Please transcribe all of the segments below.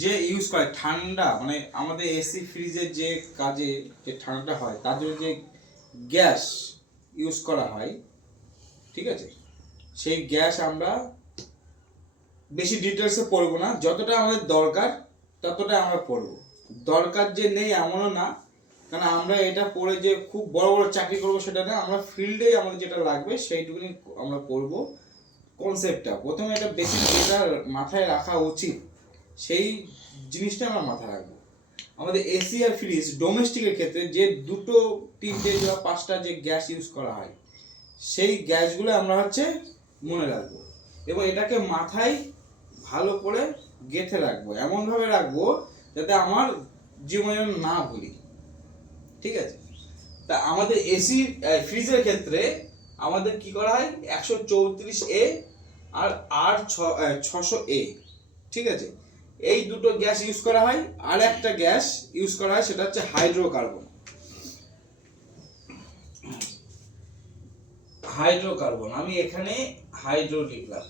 যে ইউজ করে ঠান্ডা, মানে আমাদের এসি ফ্রিজের যে কাজে যে ঠান্ডাটা হয় তার জন্য যে গ্যাস ইউজ করা হয়, ঠিক আছে, সেই গ্যাস আমরা বেশি ডিটেলসে পড়বো না, যতটা আমাদের দরকার ততটা আমরা পড়বো। দরকার যে নেই এমনও না, কারণ আমরা এটা পড়ে যে খুব বড় বড় চাকরি করবো সেটা না, আমরা ফিল্ডে আমাদের যেটা লাগবে সেইটুকুনি আমরা পড়বো। কনসেপ্টটা প্রথমে এটা বেসিক যেটা মাথায় রাখা উচিত সেই জিনিসটা আমরা মাথায় রাখবো। আমাদের এসি আর ফ্রিজ ডোমেস্টিকের ক্ষেত্রে যে দুটো তিনটে বা পাঁচটা যে গ্যাস ইউজ করা হয় সেই গ্যাসগুলো আমরা হচ্ছে মনে রাখবো এবং এটাকে মাথায় ভালো করে গেঁথে রাখবো, এমনভাবে রাখবো যাতে আমার জীবনে না ভুলি, ঠিক আছে। তা আমাদের এসি ফ্রিজের ক্ষেত্রে আমাদের কি করা হয়, 134A আর R600A, ঠিক আছে, এই দুটো গ্যাস ইউজ করা হয়। আর একটা গ্যাস ইউজ করা হয় সেটা হচ্ছে হাইড্রোকার্বন। হাইড্রোকার্বন আমি এখানে হাইড্রো লিখলাম,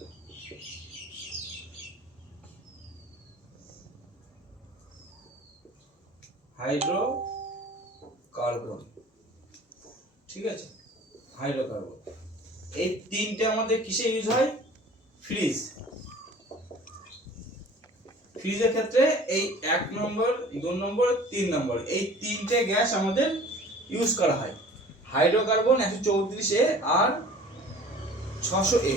হাইড্রোকার্বন, ঠিক আছে, হাইড্রোকার্বন। এই তিনটে আমাদের কিসে ইউজ হয়, ফ্রিজ। ফ্রিজের ক্ষেত্রে এই 1 নম্বর 2 নম্বর 3 নম্বর এই তিনটে গ্যাস আমাদের ইউজ করা হয়। হাইড্রোকার্বন 134A আর 600A।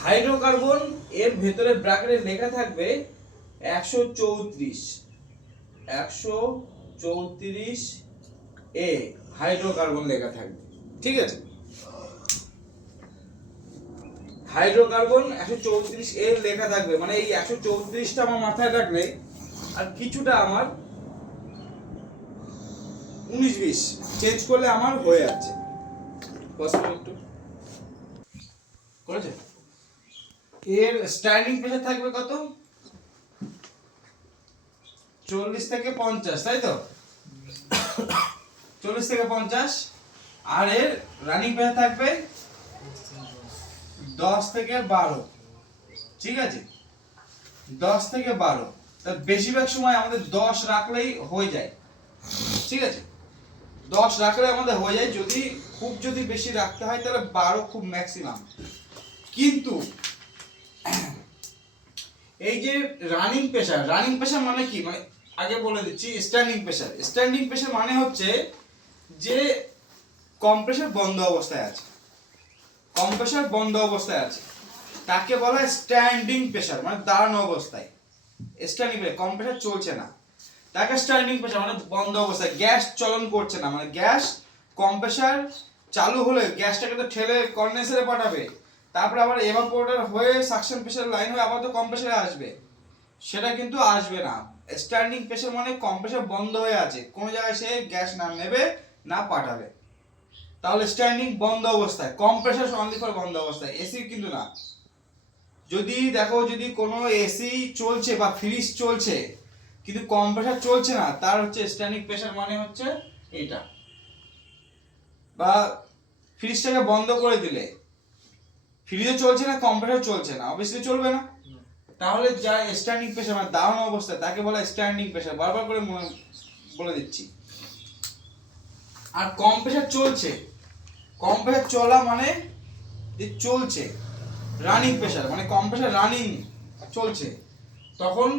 হাইড্রোকার্বন এর ভেতরে ব্র্যাকেটে লেখা থাকবে 134A হাইড্রোকার্বন লেখা থাকবে, ঠিক আছে। হাইড্রোকার্বন 134A লেখা থাকবে, মানে এই 134টা আমার মাথায় রাখলে আর কিছুটা আমার 19-20 চেঞ্জ করলে আমার হয়ে যাচ্ছে। একটু করেছে। এর স্ট্যান্ডিং প্রেসার থাকবে কত, 40 থেকে 50, তাই তো, 40 থেকে 50। আর এর রানিং প্রেসার থাকবে 10 থেকে 12, ঠিক আছে, 10 থেকে 12। তা বেশিরভাগ সময় আমাদের 10 রাখলেই হয়ে যায়, ঠিক আছে, 10 রাখলে আমাদের হয়ে যায়। যদি বেশি রাখতে হয় তাহলে 12 খুব ম্যাক্সিমাম। কিন্তু এই যে রানিং প্রেসার মানে কি, মানে আগে বলে দিচ্ছি, স্ট্যান্ডিং প্রেসার মানে হচ্ছে যে কম্প্রেসর বন্ধ অবস্থায় আছে, তাকে বলা হয় স্ট্যান্ডিং প্রেসার, মানে দাঁড়ানো অবস্থায়। স্ট্যান্ডিং প্রেসার, কম্প্রেসর চলছে না, তাকে স্ট্যান্ডিং প্রেসার মানে বন্ধ অবস্থায়, গ্যাস চলন করছে না, মানে গ্যাস কম্প্রেসর চালু হলে গ্যাসটাকে তো ঠেলে কন্ডেন্সারে পাঠাবে, তারপরে আবার এভাপোরেটর হয়ে সাকশন প্রেসার লাইন হয়ে আবার তো কম্প্রেসরে আসবে, সেটা কিন্তু আসবে না। স্ট্যান্ডিং প্রেসার মানে কম্প্রেসর বন্ধ হয়ে আছে, কোনো জায়গায় সে গ্যাস না নেবে না পাঠাবে, তাহলে স্ট্যান্ডিং বন্ধ অবস্থায়। কম্প্রেসর অনলি ফর বন্ধ অবস্থায়, এসি কিন্তু না। যদি দেখো যদি কোনো এসি চলছে বা ফ্রিজ চলছে কিন্তু কম্প্রেসর চলছে না, তার হচ্ছে স্ট্যান্ডিং প্রেসার মানে হচ্ছে এইটা। বা ফ্রিজটাকে বন্ধ করে দিলে, ফ্রিজও চলছে না কম্প্রেসর চলছে না, অবভিয়াসলি চলবে না, তাহলে যা স্ট্যান্ডিং প্রেসার মানে দাঁড়ানো অবস্থা তাকে বলা স্ট্যান্ডিং প্রেসার, বারবার করে বলে দিচ্ছি। আর কম্প্রেসর চলা মানে যে চলছে, রানিং প্রেসার মানে কম্প্রেসর রানিং চলছে, তখন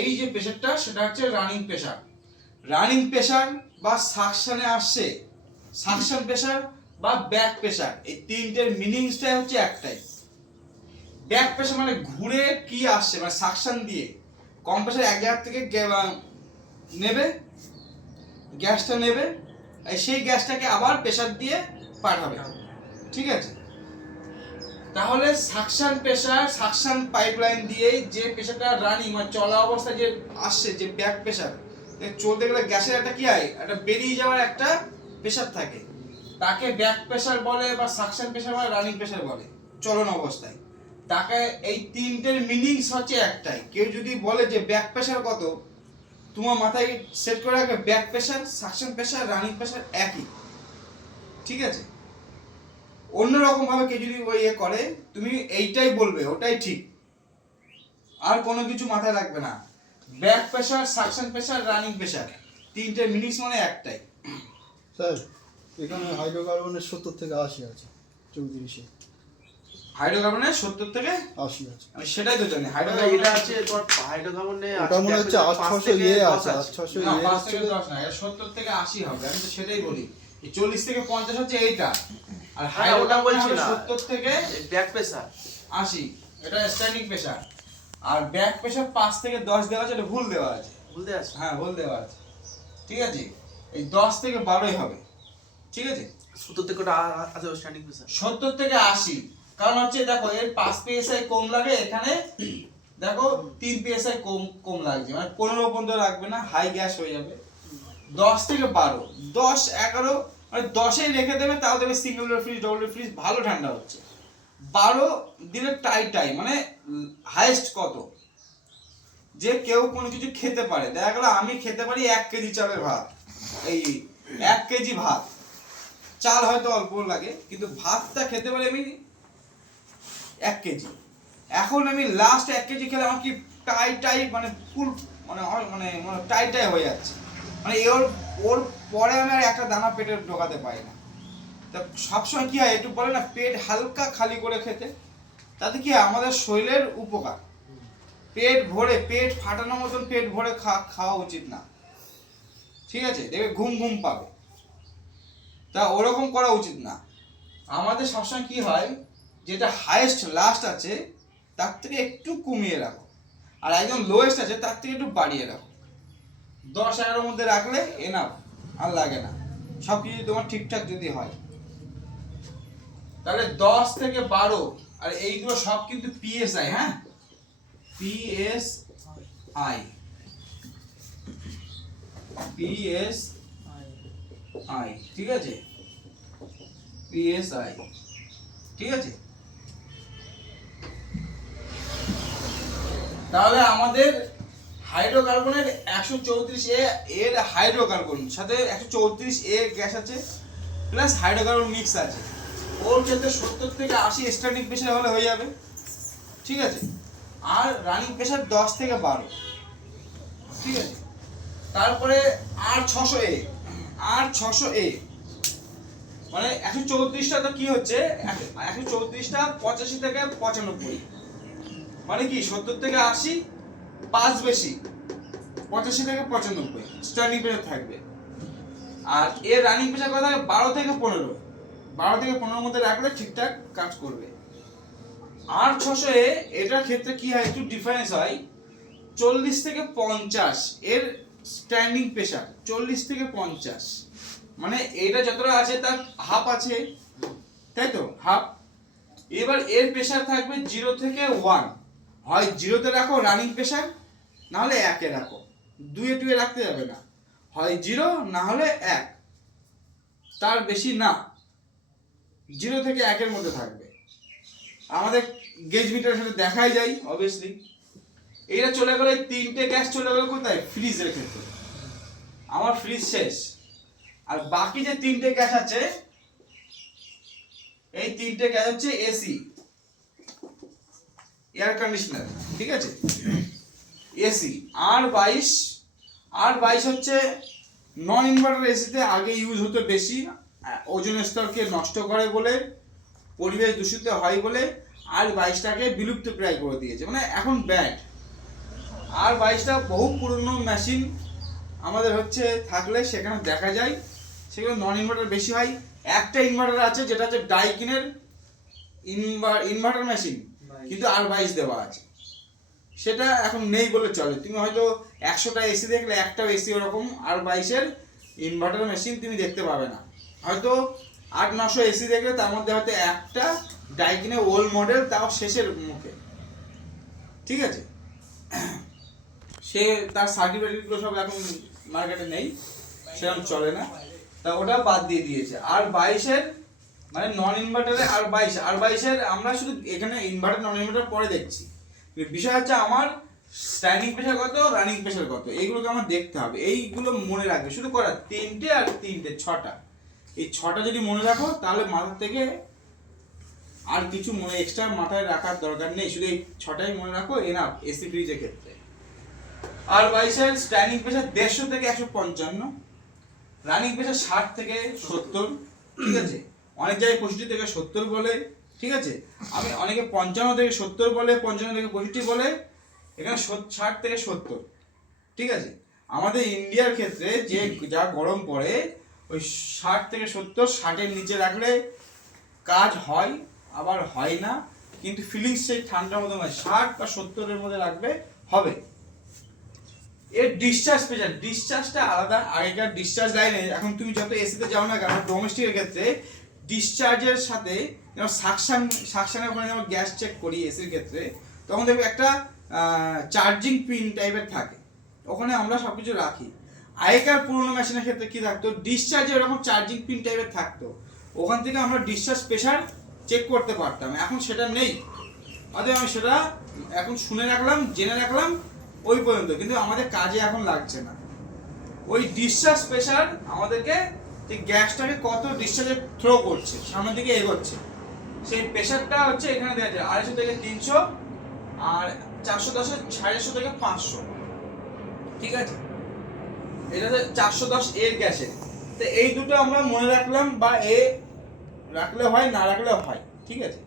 এই যে প্রেসারটা সেটা হচ্ছে রানিং প্রেসার বা সাকশনে আসছে, সাকশন প্রেসার বা ব্যাক প্রেসার, এই তিনটের মিনিংসটাই হচ্ছে একটাই। ব্যাক প্রেসার মানে ঘুরে কি আসছে, মানে সাকশন দিয়ে কম্প্রেসর এক জায়গা থেকে নেবে, গ্যাসটা নেবে, সেই গ্যাসটাকে আবার প্রেসার দিয়ে পাঠাবে, ঠিক আছে। তাহলে সাকশন পাইপলাইন দিয়ে যে প্রেসারটা রানিং মানে চলা অবস্থায় যে আসছে, যে ব্যাক প্রেসার, চলতে গেলে গ্যাসের একটা কি হয়, একটা বেরিয়ে যাওয়ার একটা প্রেসার থাকে, তাকে ব্যাক প্রেসার বলে বা সাকশন প্রেসার বা রানিং প্রেসার বলে চলন অবস্থায়। তাকে এই তিনটের মিনিংস হচ্ছে একটাই। কেউ যদি বলে যে ব্যাক প্রেসার কত, তোমার মাথায় সেট করে রাখবে back pressure, suction pressure, running pressure একই, ঠিক আছে। অন্যরকম ভাবে কেউ যদি ওই করে, তুমি এইটাই বলবে ওটাই ঠিক, আর কোনো কিছু মাথায় রাখবে না। Back pressure, suction pressure, running pressure, তিনটে মিনিটস মানে একটাই। স্যার এখানে হাইড্রোকার্বনের 70 থেকে 80 আছে 34-এ। হাইড্রোকার্বনের 70 থেকে 80 আছে। আমি সেটাই তো জানি। এটা হাইড্রোকার্বন আছে তোমার হাইড্রোকার্বনে ওটা মনে হচ্ছে 8600 ইয়ে আছে, 8600 না, ইয়ে 5 হচ্ছে। থেকে 10 না, এটা 70 থেকে 80 হবে। আমি তো সেটাই বলি। এই 40 থেকে 50 হচ্ছে এইটা। আর হ্যাঁ, ওটা বলছি না। 70 থেকে ব্যাক প্রেসার 80, এটা স্ট্যান্ডিং প্রেসার। আর ব্যাক প্রেসার 5 থেকে 10 দেওয়া আছে, এটা ভুল দেওয়া আছে। বলতে আছে হ্যাঁ, ভুল দেওয়া আছে। ঠিক আছে, এই 10 থেকে 12ই হবে। ঠিক আছে, 70 থেকে ওটা আছে স্ট্যান্ডিং প্রেসার। 70 থেকে 80, কারণ হচ্ছে দেখো এর 5 psi কম লাগে, এখানে দেখো 3 psi কম লাগছে, মানে 15 পর্যন্ত রাখবে না, হাই গ্যাস হয়ে যাবে। 10 থেকে 12, 10 11 মানে 10এই রেখে দেবে, তাও দেবে single door fridge, double door fridge, ভালো ঠান্ডা হচ্ছে। 12 দিলে টাই মানে হাইয়েস্ট কত, যে কেউ কোনো কিছু খেতে পারে। দেখা গেল আমি খেতে পারি 1 কেজি চালের ভাত, এই 1 কেজি ভাত, চাল হয়তো অল্প লাগে, কিন্তু ভাতটা খেতে পারি আমি 1 কেজি। এখন আমি লাস্ট 1 কেজি খেলে আমার কি টাই মানে ফুল মানে টাই হয়ে যাচ্ছে, মানে ওর পরে আমি আর একটা দানা পেটে ঢোকাতে পারি না। তা সবসময় কি হয়, একটু বলে না পেট হালকা খালি করে খেতে, তাতে কি হয় আমাদের শরীরের উপকার। পেট ভরে, পেট ফাটানোর মতন পেট ভরে খাওয়া উচিত না। ঠিক আছে, দেখবে ঘুম পাবে, তা ওরকম করা উচিত না। আমাদের সবসময় কি হয়, যেটা হাইয়েস্ট লাস্ট আছে তার থেকে একটু কমিয়ে রাখো, আর একদম লোয়েস্ট আছে তার থেকে একটু বাড়িয়ে রাখো। 10-11 মধ্যে রাখলে এনাফ, আর লাগে না। সব কিছু তোমার ঠিকঠাক যদি হয়, তাহলে 10 থেকে 12, আর এইগুলো সব কিন্তু PSI। হ্যাঁ, PSI, ঠিক আছে, PSI, ঠিক আছে। তাহলে আমাদের হাইড্রোকার্বনের 134A এর হাইড্রোকার্বন সাথে 134A গ্যাস আছে, প্লাস হাইড্রোকার্বন মিক্স আছে। ওর ক্ষেত্রে 70 থেকে 80 স্ট্যান্ডিং প্রেসার হলে হয়ে যাবে। ঠিক আছে, আর রানিং প্রেসার 10 থেকে 12। ঠিক আছে, তারপরে R600A মানে 134টা তো কি হচ্ছে, 134টা 85 থেকে 95, মানে কি 70 থেকে 80, 5 বেশি, 85 থেকে 95 স্ট্যান্ডিং প্রেসার থাকবে। আর এর রানিং প্রেসার কত থাকে, 12 থেকে 15, 12 থেকে 15 মধ্যে রাখলে ঠিকঠাক কাজ করবে। R600A এটার ক্ষেত্রে কি হয়, একটু ডিফারেন্স হয়। 40 থেকে 50 এর স্ট্যান্ডিং প্রেসার, 40 থেকে 50, মানে এটা যতটা আছে তার হাফ আছে, তাই তো, হাফ। এবার এর প্রেসার থাকবে 0 থেকে 1, হয় 0-তে রাখো রানিং প্রেসার, না হলে 1-এ রাখো, 2-এ রাখতে যাবে না, হয় 0 না হলে 1, তার বেশি না। 0 থেকে 1-এর মধ্যে থাকবে। আমাদের গেজ মিটারের সাথে দেখাই যায় অবভিয়াসলি। এইটা চলে গেলে, 3টে গ্যাস চলে গেল কোথায়, ফ্রিজের ক্ষেত্রে। আমার ফ্রিজ শেষ, আর বাকি যে 3টে গ্যাস আছে, এই 3টে গ্যাস হচ্ছে এসি, এয়ার কন্ডিশনার। ঠিক আছে, এসি। R22 হচ্ছে নন ইনভার্টার এসিতে আগে ইউজ হতো বেশি, ওজোন স্তরকে নষ্ট করে বলে, পরিবেশ দূষিত হয় বলে R22টাকে বিলুপ্ত প্রায় করে দিয়েছে, মানে এখন ব্যাড। R22টা বহু পুরনো মেশিন আমাদের হচ্ছে, থাকলে সেখানে দেখা যায় সেখানে নন ইনভার্টার বেশি হয়। একটা ইনভার্টার আছে যেটা হচ্ছে ডাইকিনের ইনভার্টার মেশিন, কিন্তু R22 দেওয়া আছে, সেটা এখন নেই বলে চলে। তুমি হয়তো 100টা এসি দেখলে একটাও এসি ওরকম R22-এর ইনভার্টার মেশিন তুমি দেখতে পাবে না। হয়তো 800-900 এসি দেখলে তার মধ্যে হয়তো একটা ডাইকিনের ওল্ড মডেল, তাও শেষের মুখে। ঠিক আছে, সে তার সার্টিফিকেটগুলো সব এখন মার্কেটে নেই, সেরকম চলে না, তা ওটা বাদ দিয়ে দিয়েছে। R22-এর মানে নন ইনভার্টারে R22-এর আমরা শুধু এখানে ইনভার্টার নন ইনভার্টার পরে দেখছি, বিষয় হচ্ছে আমার স্ট্যান্ডিং প্রেসার কত, রানিং প্রেসার কত, এইগুলোকে আমার দেখতে হবে। এইগুলো মনে রাখবে, শুধু করা 3টে আর 3টে 6টা, এই 6টা যদি মনে রাখো তাহলে মাথার থেকে আর কিছু মনে এক্সট্রা মাথায় রাখার দরকার নেই, শুধু এই 6টাই মনে রাখো এনাফ এসি ফ্রিজের ক্ষেত্রে। আর বাইসের স্ট্যান্ডিং প্রেসার 150 থেকে 155, রানিং প্রেসার 60 থেকে 70, ঠিক আছে। অনেক জায়গায় 65 থেকে 70 বলে, ঠিক আছে। আমি অনেকে 55 থেকে 70 বলে, 55 থেকে 65 বলে, এখানে 60 থেকে 70, ঠিক আছে। আমাদের ইন্ডিয়ার ক্ষেত্রে যে যা গরম পড়ে ওই 60 থেকে 70, 60-এর নিচে রাখলে কাজ হয় আবার হয় না, কিন্তু ফিলিংস সেই ঠান্ডার মধ্যে হয়। 60 বা 70-এর মধ্যে রাখবে হবে। এর ডিসচার্জ প্রেসার, ডিসচার্জটা আলাদা। আগেকার ডিসচার্জ লাইনে, এখন তুমি যত এসিতে যাও না কেন ডোমেস্টিকের ক্ষেত্রে ডিসচার্জের সাথে যেমন সাকশানের ওখানে যেমন গ্যাস চেক করি এসির ক্ষেত্রে, তখন দেখবে একটা চার্জিং পিন টাইপের থাকে, ওখানে আমরা সব কিছু রাখি। আগেকার পুরোনো মেশিনের ক্ষেত্রে কি থাকতো, ডিসচার্জে এরকম চার্জিং পিন টাইপের থাকতো, ওখান থেকে আমরা ডিসচার্জ প্রেসার চেক করতে পারতাম। এখন সেটা নেই, অতএব আমি সেটা এখন শুনে রাখলাম, জেনে রাখলাম ওই পর্যন্ত, কিন্তু আমাদের কাজে এখন লাগছে না। ওই ডিসচার্জ প্রেসার আমাদেরকে যে গ্যাসটাকে কত ডিসচার্জে থ্রো করছে, সামনের দিকে এগোচ্ছে, সেই প্রেসারটা হচ্ছে এখানে দেওয়া যায় 250 থেকে 300, আর 410 450 থেকে 500, ঠিক আছে। এটা হচ্ছে 410 এর গ্যাসের। তো এই দুটো আমরা মনে রাখলাম, বা এ রাখলে হয়, না রাখলে হয়, ঠিক আছে।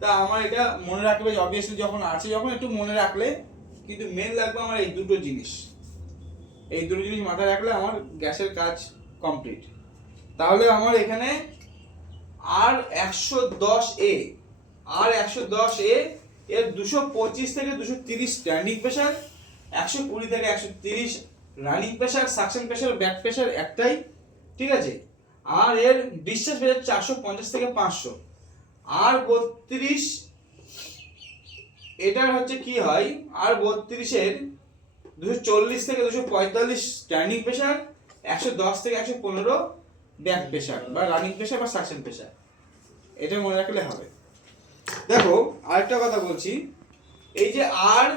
তা আমার এটা মনে রাখবে অবভিয়াসলি, যখন আছে যখন একটু মনে রাখলে, কিন্তু মেন লাগবে আমার এই দুটো জিনিস। এই দুটো জিনিস মাথায় রাখলে আমার গ্যাসের কাজ কমপ্লিট। তাহলে আমার এখানে আর 110A, আর 110A এর 225 থেকে 230 স্ট্যান্ডিং প্রেসার, 120 থেকে 130 running pressure, suction pressure, back pressure একটাই, ঠিক আছে। আর এর ডিসচার্জ প্রেসার 450 থেকে 500। আর 32 এটার হচ্ছে কি হয়, আর 32-এর 240 থেকে 245 স্ট্যান্ডিং প্রেসার, 110 থেকে 115 ব্যাক প্রেসার বা রানিং প্রেসার বা সাকশন প্রেসার। এটা মনে রাখলে হবে। দেখো আরেকটা কথা বলছি, এই যে আর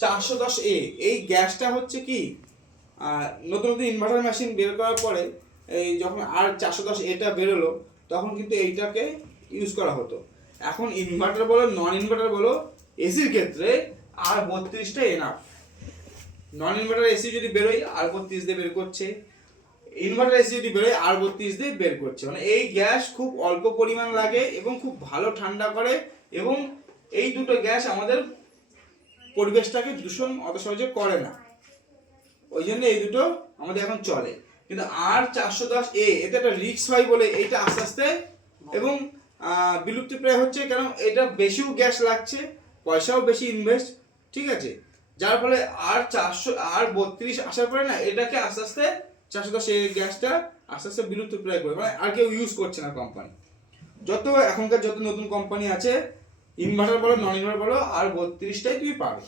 410A এই গ্যাসটা হচ্ছে কি, নতুন নতুন ইনভার্টার মেশিন বের করার পরে এই যখন আর 410A বেরোলো, তখন কিন্তু এইটাকে ইউজ করা হতো। এখন ইনভার্টার বলো নন ইনভার্টার বলো, এসির ক্ষেত্রে আর 32টা এনাফ। নন ইনভার্টার এসি যদি বেরোয় আর 32 দিয়ে বের করছে, ইনভার্টার এসি যদি বেরোয় আর 32 দিয়ে বের করছে। মানে এই গ্যাস খুব অল্প পরিমাণ লাগে এবং খুব ভালো ঠান্ডা করে, এবং এই দুটো গ্যাস আমাদের পরিবেশটাকে দূষণ অত সহজে করে না, ওই জন্য এই দুটো আমাদের এখন চলে। কিন্তু আর 410A এতে একটা রিস্ক হয় বলে এইটা আস্তে আস্তে এবং বিলুপ্তি প্রায় হচ্ছে, কারণ এটা বেশিও গ্যাস লাগছে, পয়সাও বেশি ইনভেস্ট, ঠিক আছে। যার ফলে আর 32 আসার পরে না এটাকে আস্তে আস্তে 410A গ্যাসটা আস্তে আস্তে বিলুপ্তি প্রায় করে, মানে আর কেউ ইউজ করছে না কোম্পানি। যত এখনকার যত নতুন কোম্পানি আছে, ইনভার্টার বলো নন ইনভার্টার বলো, আর 32টাই তুমি পাবে।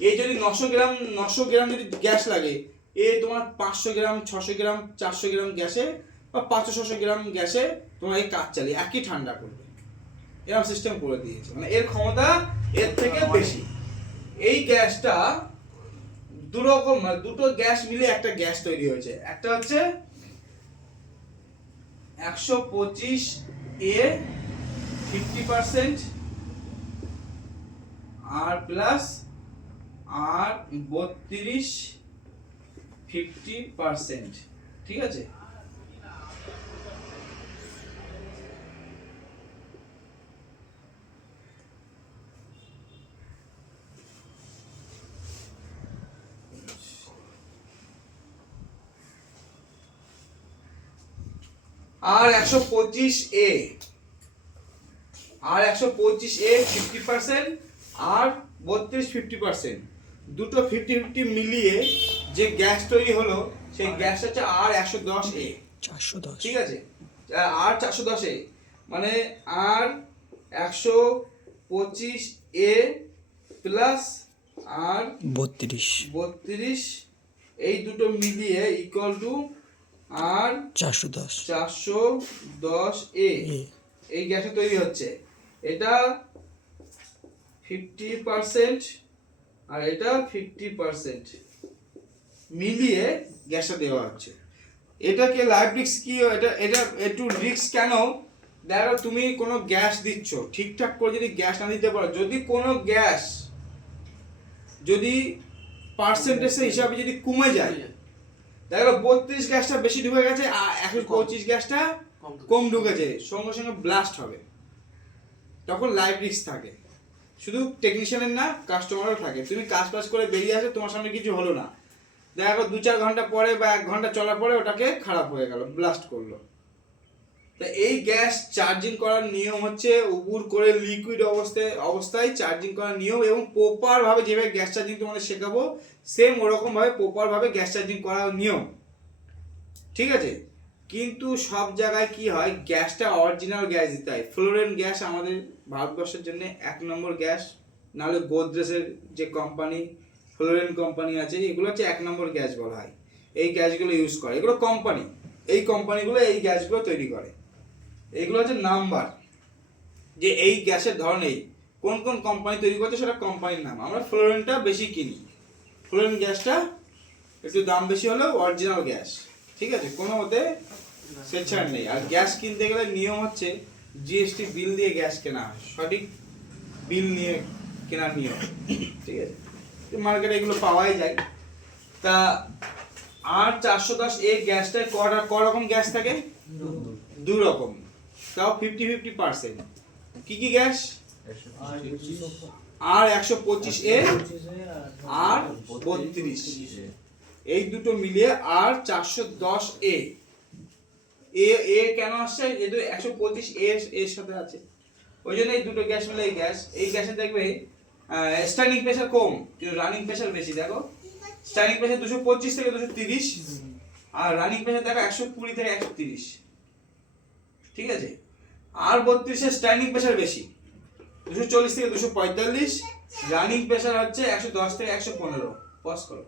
এই যদি 900 গ্রাম যদি গ্যাস লাগে, তোমার 500 গ্রাম 600 গ্রাম 400 গ্রাম গ্যাসে বা 500-600 গ্রাম গ্যাসে তোমার এই কাজ চালিয়ে একই ঠান্ডা করবে, এরকম সিস্টেম করে দিয়েছে। মানে এর ক্ষমতা এর থেকে বেশি। এই গ্যাসটা দুরকম, দুটো গ্যাস মিলে একটা গ্যাস তৈরি হয়েছে। একটা হচ্ছে 125A 50% আর প্লাস আর 32 50%, ঠিক আছে। আর 125A, আর 125A 50% আর 32 50%, দুটো 50-50 মিলিয়ে যে গ্যাস তৈরি হলো, সেই গ্যাস হচ্ছে আর 110A, 410, ঠিক আছে। আর 410A মানে আর 125A প্লাস আর 32, এই দুটো মিলিয়ে ইকুয়াল টু আর 410A এই গ্যাসে তৈরি হচ্ছে। এটা 50% আর এটা 50% মিলিয়ে গ্যাসটা দেওয়া হচ্ছে। এটাকে লাইভ রিস্ক কি, এটা একটু রিস্ক কেন, দেখো তুমি কোনো গ্যাস দিচ্ছ, ঠিকঠাক করে যদি গ্যাস না দিতে পারো, যদি কোনো গ্যাস যদি পার্সেন্টেজের হিসাবে যদি কমে যায়, দেখো 32 গ্যাসটা বেশি ঢুকে গেছে আর 125 গ্যাসটা কম ঢুকেছে, সঙ্গে সঙ্গে ব্লাস্ট হবে, তখন লাইফ রিস্ক থাকে। শুধু টেকনিশিয়ানের না, কাস্টমারও থাকে। তুমি কাজ করে বেরিয়ে আসে, তোমার সামনে কিছু হলো না, দেখো 2-4 ঘন্টা পরে বা 1 ঘন্টা চলার পরে ওটাকে খারাপ হয়ে গেল, ব্লাস্ট করলো। তা এই গ্যাস চার্জিং করার নিয়ম হচ্ছে উপর করে লিকুইড অবস্থায় চার্জিং করার নিয়ম, এবং প্রপার ভাবে যেভাবে গ্যাস চার্জিং তোমাদের শেখাবো সেম ওরকম ভাবে প্রপার ভাবে গ্যাস চার্জিং করার নিয়ম, ঠিক আছে? কিন্তু সব জায়গায় কি হয়, গ্যাসটা অরিজিনাল গ্যাস দিতে হয়। ফ্লোরেন্ট গ্যাস আমাদের ভারতবর্ষের জন্য 1 নম্বর গ্যাস, নাহলে গোদরেজের যে কোম্পানি ফ্লোরেন্ট কোম্পানি আছে, এগুলো হচ্ছে 1 নম্বর গ্যাস বলা হয়। এই গ্যাসগুলো ইউজ করে, এগুলো কোম্পানি, এই কোম্পানিগুলো এই গ্যাসগুলো তৈরি করে। এগুলো হচ্ছে নাম্বার, যে এই গ্যাসের ধরন এই, কোন কোন কোম্পানি তৈরি করছে সেটা কোম্পানির নাম। আমরা ফ্লোরেন্টটা বেশি কিনি, ফ্লোরেন্ট গ্যাসটা একটু দাম বেশি হলেও অরিজিনাল গ্যাস, ঠিক আছে? কোনো মতে সেছাড় নেই। আর গ্যাস কিনতে গেলে নিয়ম হচ্ছে জিএসটি বিল দিয়ে গ্যাস কেনা হয়, সঠিক বিল নিয়ে কেনার নিয়ম, ঠিক আছে? মার্কেটে এগুলো পাওয়াই যায়। তা আর 410 গ্যাসটায় ক রকম গ্যাস থাকে? 2 রকম, তাও 50-50%। কি কি গ্যাস? আর 125A আর 32, এই দুটো মিলিয়ে আর 410A। এ কেন আসছে? যেহেতু 125A এর সাথে আছে, ওই জন্য এই দুটো গ্যাস মিলে এই গ্যাসে দেখবে স্ট্যান্ডিং প্রেসার কম কিন্তু রানিং প্রেসার বেশি। দেখো স্ট্যান্ডিং প্রেসার 225 থেকে 230, আর রানিং প্রেসার দেখো 120 থেকে 130, ঠিক আছে? আর 32 এর স্ট্যান্ডিং প্রেসার বেশি, 240 থেকে 245, রানিং প্রেসার হচ্ছে 110 থেকে 115। পজ করো।